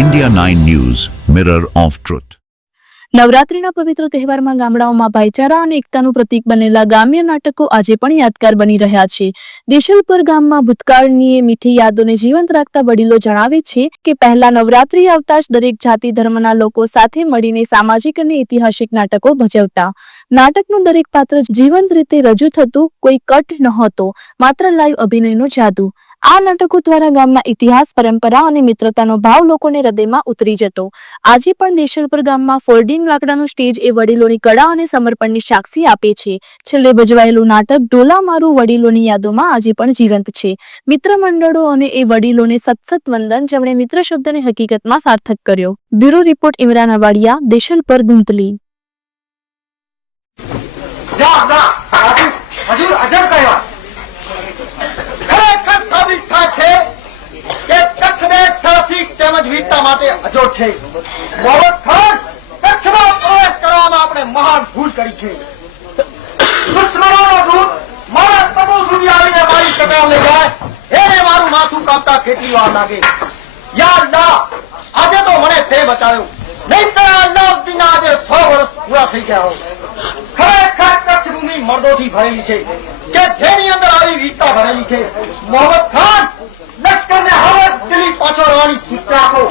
India 9 News, Mirror of Truth. નવરાત્રીના પવિત્ર તહેવારમાં ગામડાઓમાં ભાઈચારા અને એકતાનું પ્રતીક બનેલા ગામ્ય નાટકો આજે પણ યાદગાર બની રહ્યા છે. દેશલપુર ગામમાં ભૂતકાળની મીઠી યાદોને જીવંત રાખતા વડીલો જણાવે છે કે પહેલા નવરાત્રી આવતા જ દરેક જાતિ ધર્મના લોકો સાથે મળીને સામાજિક અને ઐતિહાસિક નાટકો ભજવતા. નાટકનું દરેક પાત્ર જીવંત રીતે રજૂ થતું કોઈ કટ નહોતો માત્ર લાઈવ અભિનયનો જાદુ. આ નાટકો દ્વારા ગામના ઇતિહાસ, પરંપરા અને મિત્રતાનો ભાવ લોકોને હૃદયમાં ઉતરી જતો. આજે પણ દેશલપર ગામમાં ફોલ્ડિંગ લાકડાનું સ્ટેજ એ વડીલોની કળા અને સમર્પણની સાક્ષી આપે છે. છેલ્લે ભજવાયેલું નાટક ડોલા મારું વડીલોની યાદોમાં આજે પણ જીવંત છે. મિત્ર મંડળો અને એ વડીલોને સતસત વંદન જેમણે મિત્ર શબ્દને હકીકતમાં સાર્થક કર્યો. બ્યુરો રિપોર્ટ ઇમરાન અવાડિયા, દેશલપર ગુંતલી જા ના હજુ માટે અજોડ છે. મોહમ્મદ ખાન, કચ્છમાં પ્રવેશ કરવામાં આપણે મહાન ભૂલ કરી છે. દુશ્મનોનો દૂત તો મને તે બચાવ્યો. નહીતર અલ્લાહુદ્દીન આજે 100 વર્ષ પૂરા થઈ ગયા હોય. ખરેખર કચ્છ ભૂમિ મર્દોથી ભરેલી છે. કે જેની અંદર આવી વીરતા ભરેલી છે. મોહમ્મદ ખાન લશ્કરને હવે દિલ્હી પાછો રહેવાની સૂચના આપો.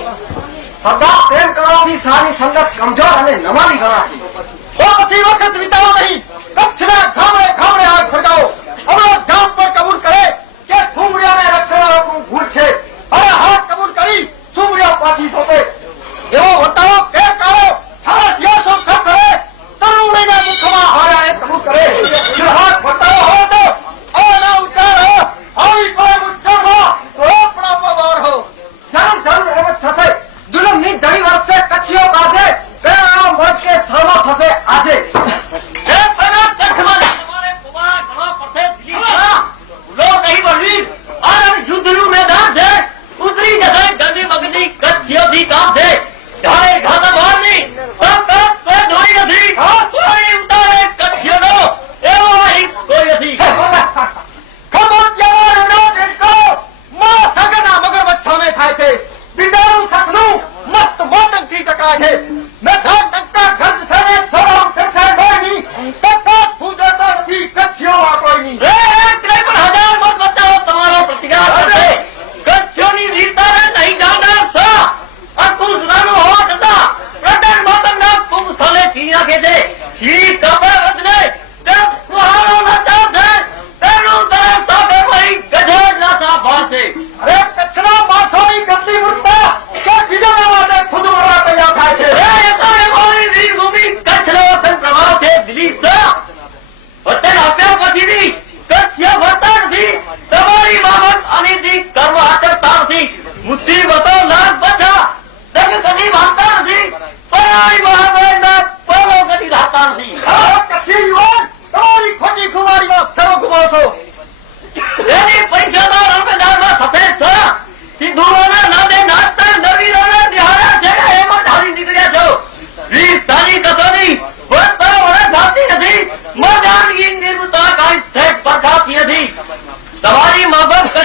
સરદાર પ્રેમ કરવાથી સારી સંગત કમજોર અને નમાલી ગણાશે. તો પછી વખત વિતાવો નહીં. કચ્છના ગામડે ગામડે આગ ફરગાવો. અમારો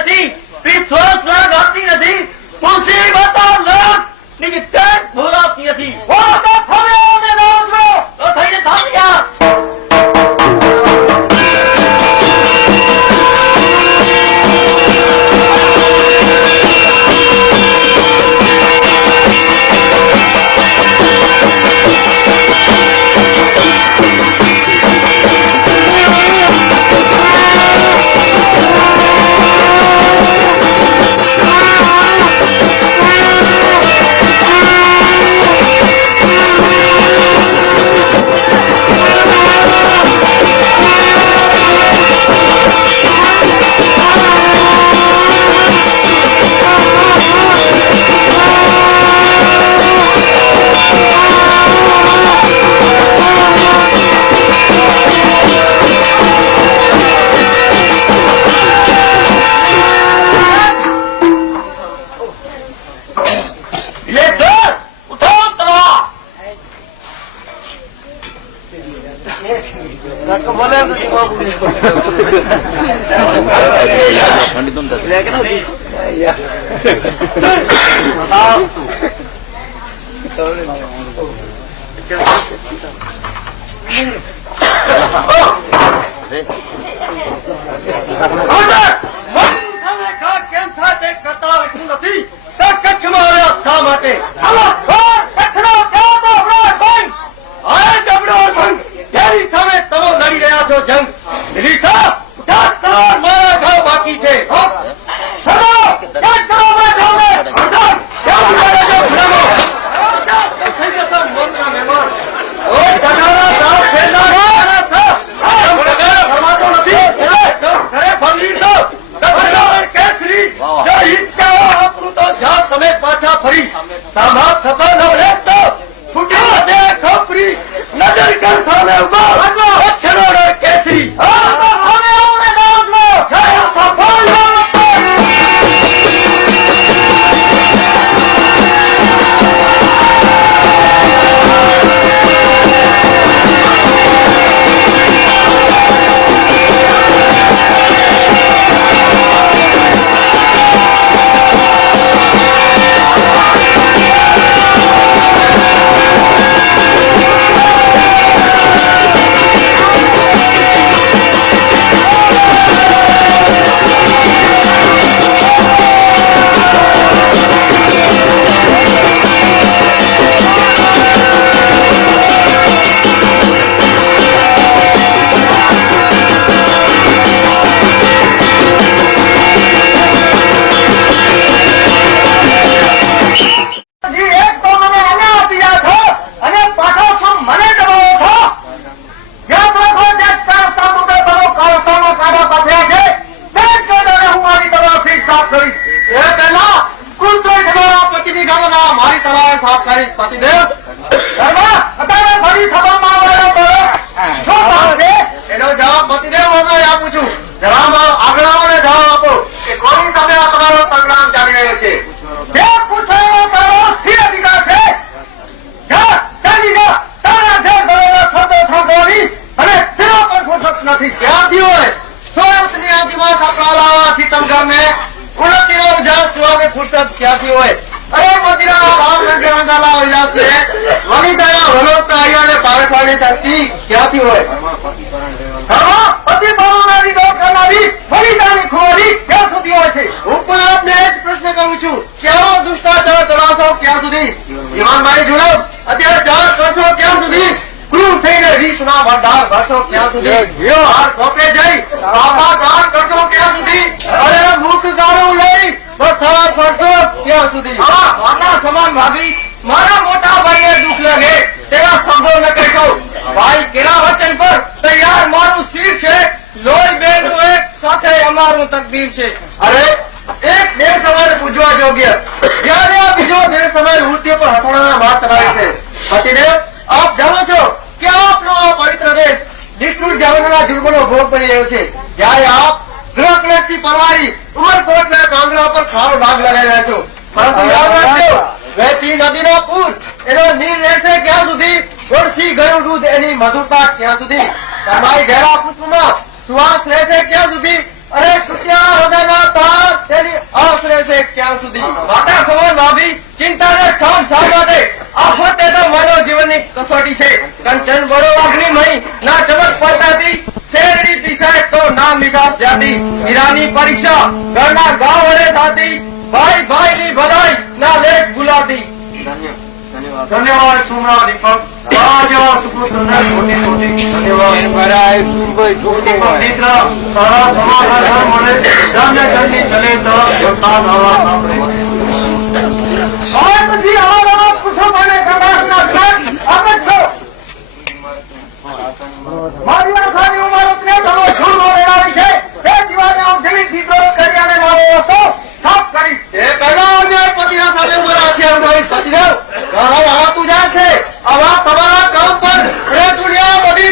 માફક કચી વિશ્વાસના ગાતી નથી. મુસીબતો લોક નિજ લે ચલ ઉઠો તલવાર ખબર! forever. કરીશ પતિદેવ ફરી સભામાં શું કામ છે એનો જવાબ પતિદેવ વગર આપું છું જરા આગળવાને જવાબ આપો કે કોની સામે આ તમારો સંગ્રામ ચાલી રહ્યો છે જે પૂછો એનો સ્થિર અધિકાર છે જા, ચાલી જા. તારા જે કરેલા શબ્દો સાંભળવાની અને તેના પર ફુરસત નથી. ક્યાંથી હોય? સોળસની આદિમાં સાંકળાલા સિતમગરને ઉન્નતિનો ઉજાસ જોવાની ફુરસત ક્યાંથી હોય? અરે મદિરાના ભાવ હોયા છે. વનિતાના વલોકતા આયાને પારખવાની શક્તિ ક્યાંથી હોય? હા પતિ ભાવનારી દોડ કરનારી વનિતાની ખોરી ક્યાં સુધી હોય છે? હું પણ આપને એક પ્રશ્ન કરું છું. કેવો દુષ્ટાચાર ચલાવશો ક્યાં સુધી? જીવનભાઈ જુલમ. અત્યારે ચાર કરશો ક્યાં સુધી? ક્રૂર થઈને વિષના ભંડાર ભરશો ક્યાં સુધી? હાર ખોપે જઈ બાપા ગાળ કરશો ક્યાં સુધી? અરે મુખ ગાળું લઈ પથ્થર ભરશો ક્યાં સુધી હા, માતા સમાન ભાભી મારા મોટા ભાઈને દુઃખ લાગે તેવા ન કહેશો ભાઈ કેરા વચન પર તૈયાર મારું શિર છે? લોહી બેનું એક સાથે અમારું તકદીર છે. અરે, એક દેર સમાજ પૂજવા યોગ્ય. જ્યારે આ બીજો દેર સમાજ મૃત્યુ પર હથોડાના માર ચલાવે છે. પતિદેવ, આપ જાણો છો કે આપનો આ પવિત્ર દેશ નિષ્ઠુર જવાનોના જુલ્મનો ભોગ બની રહ્યો છે. જ્યારે આપ ગૃહ કલેક્ટની પરવારી ઉમરકોટના કાંગરા પર ખારો લાગ લગાવી રહ્યા છો. પરંતુ યાદ રાખજો વહેતી નદીનો પૂર એનો નીર રહેશે ક્યાં સુધી? વરસી ગયું દૂધ એની મધુરતા ક્યાં સુધી? તમારી ઘેરા પુષ્પમાં સુવાસ રહેશે ક્યાં સુધી? અરે કુટિયા હૃદયના તાર તેની અસ રહેશે ક્યાં સુધી? માતા સમાન ભાભી ચિંતાને સ્થાન શા માટે આફત એ તો માનવ જીવનની કસોટી છે. કંચન બળો મહી ના ચમસ પડતાથી શેરડી પીસાય તો ના મીઠાશ જાતી. હીરાની પરીક્ષા ઘરના ગાવ વડે થતી. ભાઈ ભાઈની ભલાઈ ના લેખ ભૂલાતી. ધન્યવાદ. સુમરા દીપક રાજા સુપુત્રને કોટી કોટી ધન્યવાદ પવિત્ર તારા સમાધાન મળે ધન્ય ધન્ય ચલે તો જોતા નવા સાંભળે હવે પછી આવા નવા પૂછો મને કદાચના મારી આ સારી ઉંમર તમે છે. તે સાફ કરી. એ પહેલા અને પતિના ઘણા આવા તમારા કામ પર દુનિયા બધી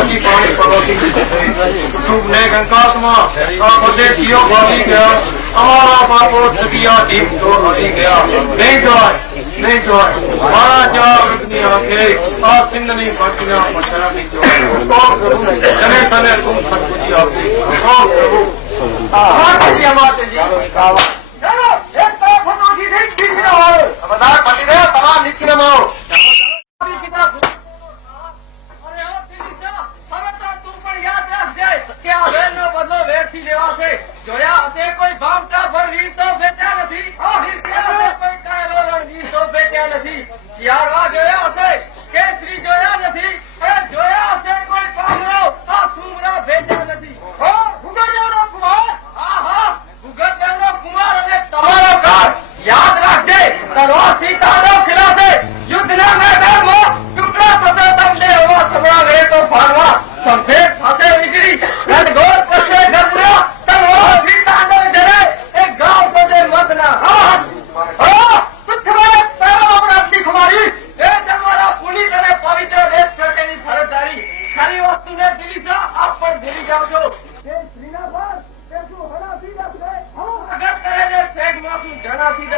પછી પાણી પડવાથી કુટુંબ ને કંકાસમાં સ્વદેશીઓ ભાગી ગયા અમારા બાપો છબિયા દીપ તો નથી ગયા નહીં જોય નહીં જોય મારા જેવા વૃદ્ધની આંખે આ ચિહ્નની પાંચના પછરાની જોય ઓ પ્રભુ જને સને તું સદબુદ્ધિ આપી ઓ પ્રભુ આ ક્રિયા માતેજી કાવા ચલો એક તરફ નો સીધી જ ખીચનો વાળો તમામ નીચી રમાવો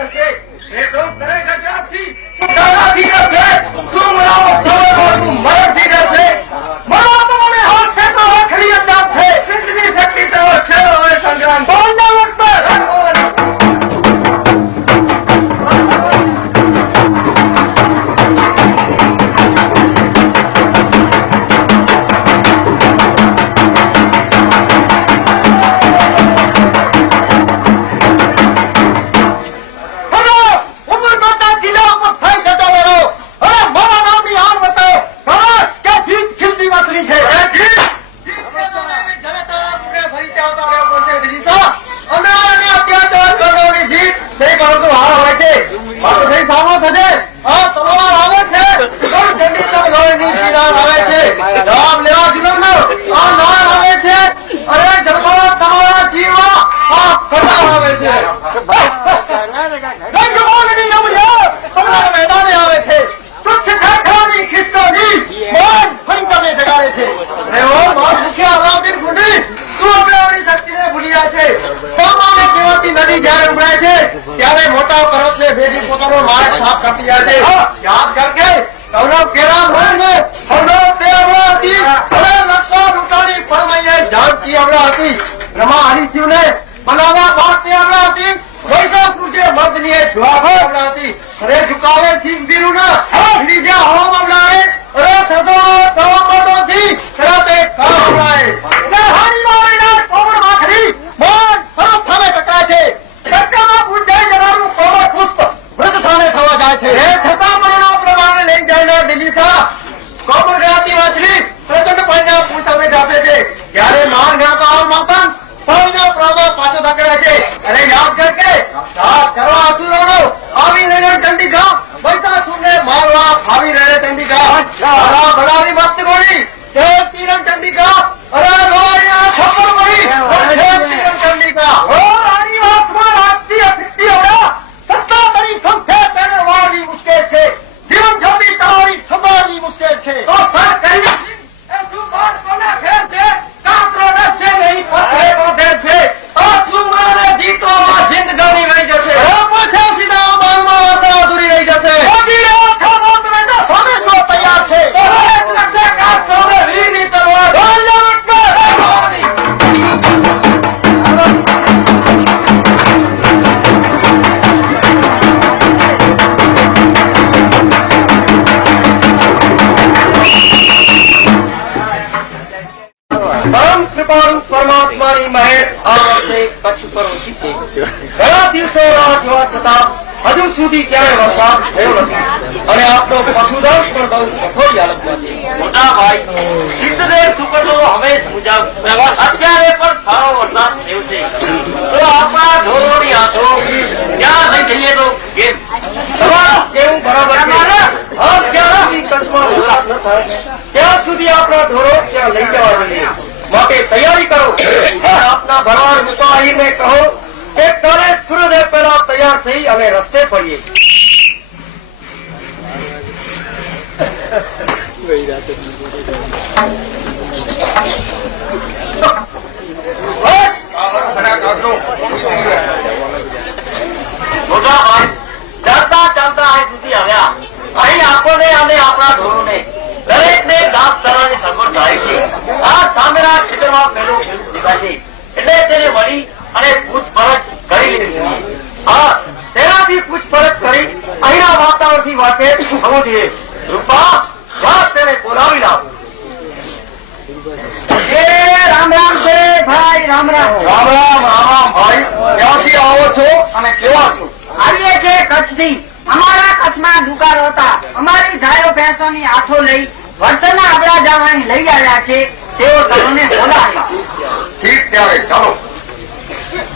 Gracias. પોતાનો માર્ગ સાફ કરતી જાય છે. યાદ કરકે કૌરવ કેરા ભણને કૌરવ કેરા હતી. ભલે લક્ષ્મણ ઉતારી પરમૈયા જાણતી આવડા હતી. રમા હરિશિવને બનાવવા ભારતી આવડા હતી. વૈશાખ પૂછે મદની જવાબ આવડા હતી. અરે ઝુકાવે સિંહ બીરુના પડીએ ચાલતા ચાલતા અહીં સુધી આવ્યા. અહીં આપણને અને આપણા ગુરુને દરેક ને દાસ કરવાની સગવડ થાય છે. આ સામેના ક્ષેત્રમાં પહેલું ખેડૂત એટલે તેને વળી અને પૂછપરછ કરી લીધી હા તેનાથી પૂછપરછ કરી અહીંના વાતાવરણથી વાકેફ થવું જોઈએ રૂપા વાત તેને બોલાવી લાવ. રામ રામ છે ભાઈ રામ રામ. રામ રામ રામ રામ ભાઈ. ક્યાંથી આવો છો અને કેવા છો? આવીએ છે કચ્છથી. અમારા કચ્છમાં દુકાળ હતા. અમારી ગાયો ભેંસોની આંખો લઈ વર્ષના આપણા જવાની લઈ આવ્યા છે. તેઓ તમને બોલાવ્યા. ઠીક ત્યારે ચાલો.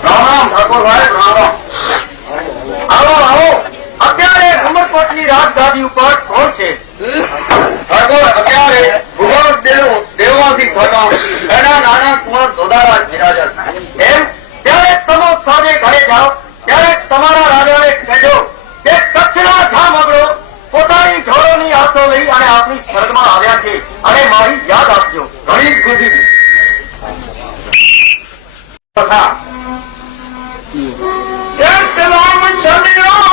રામ રામ ઠાકોરભાઈ રામ રામ. ગુજરાતની રાજધાની ઉપર કોણ છે? અત્યારે ભૂગોળ એના નાના કુંવર ધોધારા બિરાજર એમ? ત્યારે તમો સામે ઘરે જાઓ. ત્યારે તમારા રાજાને કહેજો કે કચ્છના ધામગડો પોતાની ઢોરોની હાથો લઈ અને આપણી શરણમાં આવ્યા છે. અને મારી યાદ આપજો. ઘણી ખુશી તથા Yes, the Lord.